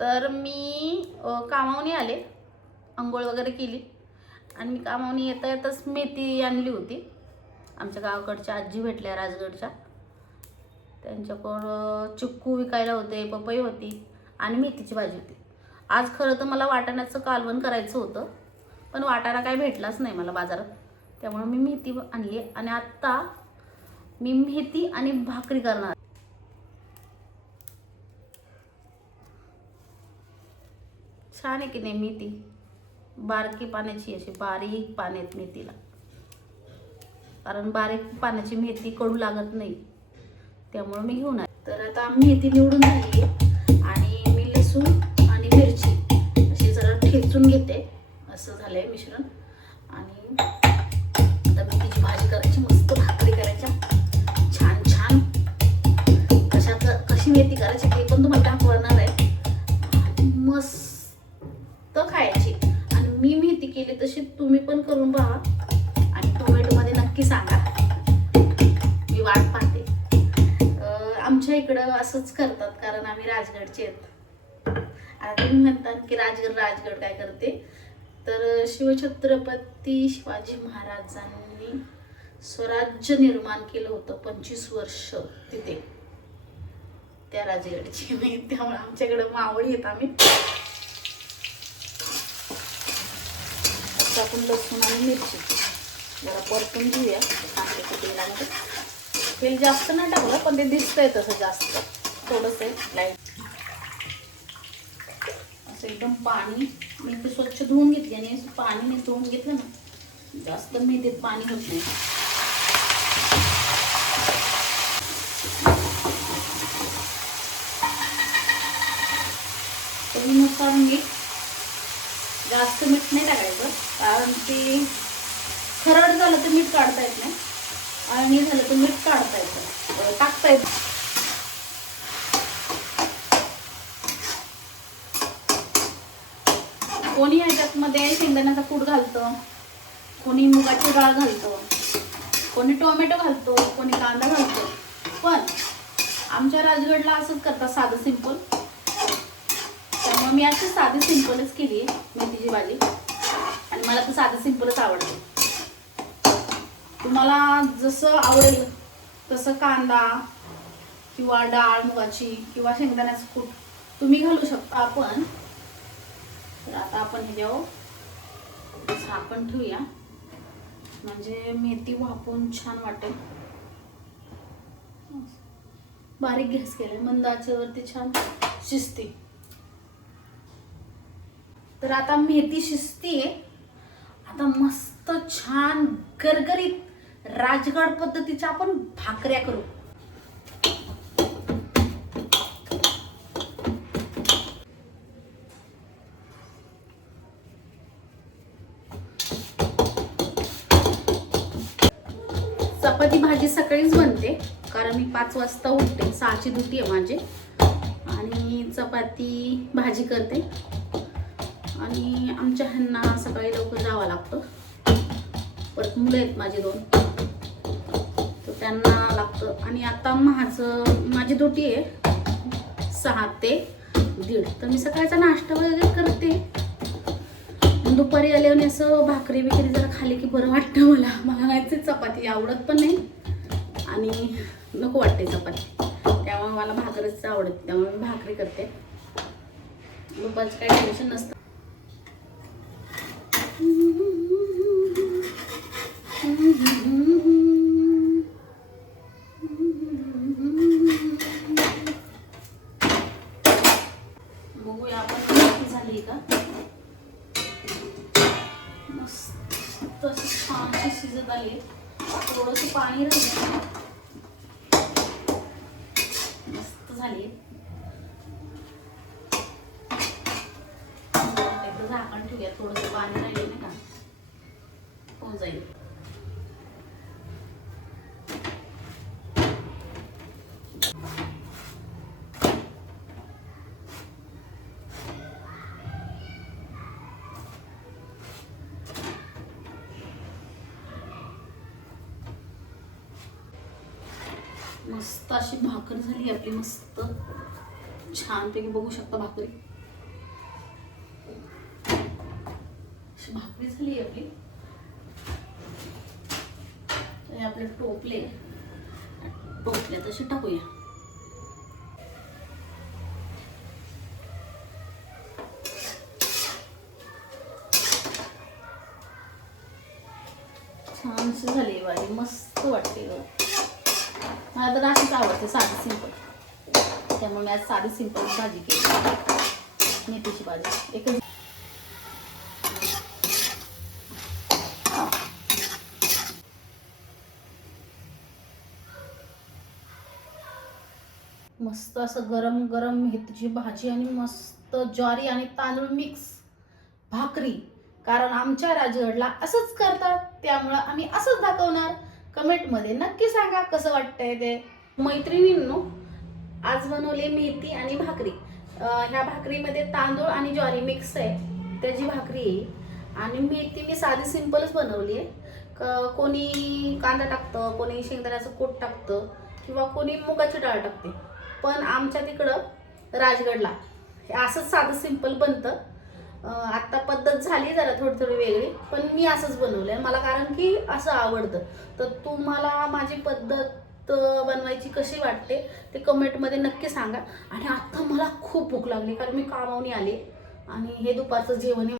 तर मी कामावून आले, अंघोळ वगैरे केली आणि मी कामावून येता येताच मेथी आणली होती. आमच्या गावाकडच्या आजी भेटल्या राजगडच्या, त्यांच्याकडं चिक्कू विकायला होते, पपई होती आणि मेथीची भाजी होती. आज खरं तर मला वाटाण्याचं कालवण करायचं होतं, पण वाटाणा काय भेटलाच नाही मला बाजारात, त्यामुळे मी मेथी आणली आणि आत्ता मी मेथी आणि भाकरी करणार. छान आहे की नाही मेथी, बारकी पाण्याची, अशी बारीक पाण्यात मेथीला, कारण बारीक पाण्याची मेथी कडू लागत नाही, त्यामुळे मी घेऊन आले. तर आता मेथी निवडून झाली आणि मी लसूण आणि मिरची अशी जरा ठेचून घेते. असं झालंय मिश्रण. आणि आता मेथीची भाजी करायची, मस्त भाकरी करायच्या छान छान. कशी मेथी करायची ते पण तुम्हाला दाखवणार आहे. मस्त खायची. आणि मी मेथी केली तशी तुम्ही पण करून पहा आणि कमेंटमध्ये नक्की सांगा, मी वाट पाहते. आमच्या इकडं असंच करतात, कारण आम्ही राजगडचे आहेत. आता तुम्ही म्हणतात की राजगड काय करते, तर शिवछत्रपती शिवाजी महाराजांनी स्वराज्य निर्माण केलं होतं 25 वर्ष तिथे, त्या राजगडची मी, त्यामुळे आमच्याकडे मावळी येत. आम्ही आपण लसूण आणि मिरची जरा परतून घेऊया कांद्याच्या तेलामध्ये. तेल जास्त नाही टाकलं, पण ते दिसतंय तसं जास्त, थोडंसं लाईट. असं एकदम पाणी मी ते स्वच्छ धुवून घेतली आणि पाणी निसळून घेतलं ना, जास्त मेथीत पाणी होत नाही. चवीनुसार मीठ, जास्त मीठ नाही टाकायचं, कारण ते खरड झालं तर मीठ काढता येत नाही, आणि झालं तर मीठ काढता येतं, टाकता येत. कोणी ह्याच्यामध्ये शेंगदाण्याचा कूट घालतं, कोणी मुगाची डाळ घालतं, कोणी टोमॅटो घालतो, कोणी कांदा घालतो. पण आमच्या राजगडला असंच करतात, साधं सिंपल. त्यामुळे मी अशी साधी सिंपलच केली आहे मेथीची भाजी, आणि मला तर साधी सिंपलच आवडते. तुम्हाला जसं आवडेल तसं कांदा किंवा डाळ मुगाची किंवा शेंगदाण्याचं कूट तुम्ही घालू शकता. आपण तर आता आपण ह्याच्यावर झाकण ठेवूया, म्हणजे मेथी वाफवून छान वाटेल. बारीक गॅस केला, मंद आचेवरती छान शिजते. तर आता मेथी शिजतीये. आता मस्त छान गरगरीत राजगड पद्धतीच्या आपण भाकऱ्या करू. चपाती भाजी सकाळीच बनते, कारण मी 5 वाजता उठते, 6ची ड्युटी आहे माझी, आणि चपाती भाजी करते. आणि आमच्या ह्यांना सकाळी लवकर जावं लागतं, परत मुलं आहेत माझे 2, तर त्यांना लागतं. आणि आता माझी ड्युटी आहे 6 ते 1:30, तर मी सकाळचा नाश्ता वगैरे करते. दुपारी आल्यावर असं भाकरी बिकरी जरा खाली की बरं वाटतं. मला नाही चपाती आवडत पण नाही, आणि नको वाटते चपाती, त्यामुळे मला भाकरीच आवडते, त्यामुळे मी भाकरी करते. दुपारचं काही टेन्शन नसतं. बघूया आपण मेथी झाली का. मस्त छान शिजत आली. थोडंसं पाणी राहिलं, मस्त झाली. झाकण ठेवूया, थोडंसं पाणी राहिले नाही का, होऊन जाईल. मस्त अशी भाकर झाली आपली, मस्त छानपैकी बघू शकता भाकरी. अशी भाकरी झाली आपली. हे आपले टोपले तशी टाकूया. छानशी झाली भाजी, मस्त वाटते. मला तर अशीच आवडते, साधी सिंपल. त्यामुळे मी आज साधी सिंपल भाजी केली, मेथीची भाजी. एकच मस्त असं गरम गरम मेथीची भाजी आणि मस्त ज्वारी आणि तांदूळ मिक्स भाकरी. कारण आमच्या राजगडला असंच करतात, त्यामुळं आम्ही असंच दाखवणार. कमेंटमध्ये नक्की सांगा कसं वाटतंय ते. मैत्रिणींनो, आज बनवली मेथी आणि भाकरी. ह्या भाकरीमध्ये तांदूळ आणि ज्वारी मिक्स आहे, त्याची भाकरी आहे. आणि मेथी मी साधी सिंपलच बनवली आहे. कोणी कांदा टाकतं, कोणी शेंगदाण्याचं कूट टाकतं, किंवा कोणी मुगाची डाळ टाकते. पण आमच्या तिकडं राजगडला हे असंच साधं सिंपल बनतं. आत्ता पद्धत झाली जरा थोडी वेगळी, पण मी असंच बनवलंय मला, कारण की असं आवडतं. तर तुम्हाला माझी पद्धत बनवायची कशी वाटते ते कमेंटमध्ये नक्की सांगा. आणि आत्ता मला खूप भूक लागली, कारण मी कामावून आले आणि हे दुपारचं जेवण